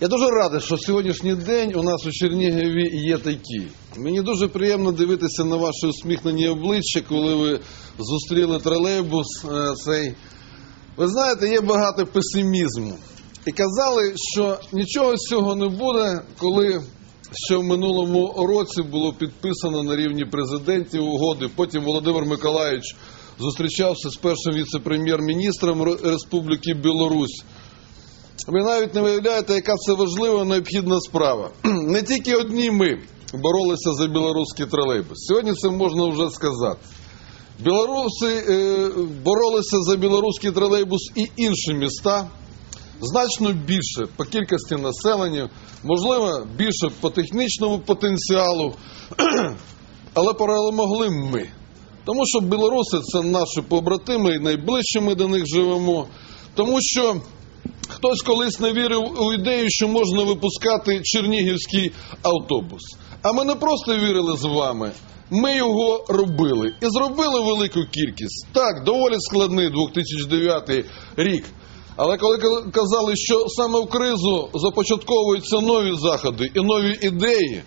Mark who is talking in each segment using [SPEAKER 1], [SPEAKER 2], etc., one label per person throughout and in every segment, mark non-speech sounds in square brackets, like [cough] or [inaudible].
[SPEAKER 1] Я дуже радий, що сьогоднішній день у нас у Чернігові є такий. Мені дуже приємно дивитися на ваші усміхнені обличчя, коли ви зустріли тролейбус е, цей. Ви знаєте, є багато песимізму. І казали, що нічого з цього не буде, коли ще в минулому році було підписано на рівні президентів угоди. Потім Володимир Миколаївич зустрічався з першим віце-прем'єр-міністром Республіки Білорусь. Ви навіть не виявляєте, яка це важлива необхідна справа. [clears throat] Не тільки одні ми боролися за білоруський тролейбус. Сьогодні це можна вже сказати. Білоруси е, боролися за білоруський тролейбус і інші міста значно більше по кількості населення, можливо, більше по технічному потенціалу, [clears throat] але перемогли ми. Тому що білоруси це наші побратими і найближче ми до них живемо. Тому що Хтось колись не вірив у ідею, що можна випускати чернігівський автобус. А ми не просто вірили з вами, ми його робили. І зробили велику кількість. Так, доволі складний 2009 рік. Але коли казали, що саме в кризу започатковуються нові заходи і нові ідеї,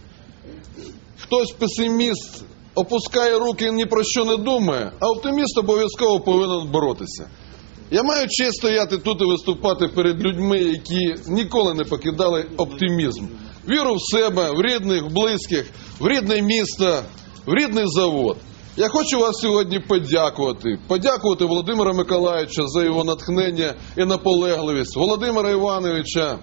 [SPEAKER 1] хтось песиміст опускає руки ні про що не думає, а оптиміст обов'язково повинен боротися. Я маю честь стояти тут і виступати перед людьми, які ніколи не покидали оптимізм. Віру в себе, в рідних, близьких, в рідне місто, в рідний завод. Я хочу вас сьогодні подякувати. Подякувати Володимира Миколаївича за його натхнення і наполегливість, Володимира Івановича,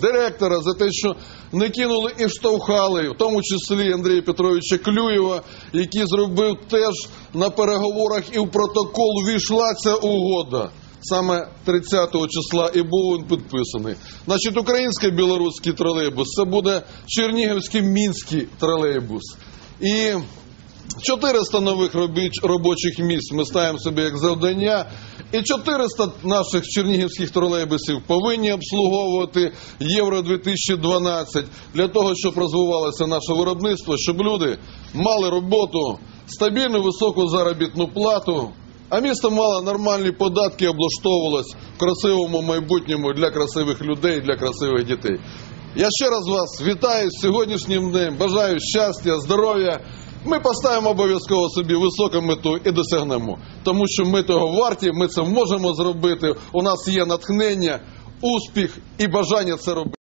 [SPEAKER 1] директора за те, що не кинули і штовхали, в тому числі Андрія Петровича Клюєва, який зробив теж на переговорах і в протокол війшла ця угода. Саме 30 числа і був він підписаний. Значить, український білоруський тролейбус це буде чернігівський мінський тролейбус. І 400 нових робочих місць ми ставимо собі як завдання. І 400 наших чернігівських тролейбусів повинні обслуговувати Євро 2012 для того, щоб розвивалося наше виробництво, щоб люди мали роботу, стабільну високу заробітну плату, а місто мало нормальні податки, облаштовувалось в красивому майбутньому для красивих людей, для красивих дітей. Я ще раз вас вітаю з сьогоднішнім днем. Бажаю щастя, здоров'я. Ми поставимо обов'язково собі високу мету і досягнемо, тому що ми того варті, ми це можемо зробити. У нас є натхнення, успіх і бажання це робити.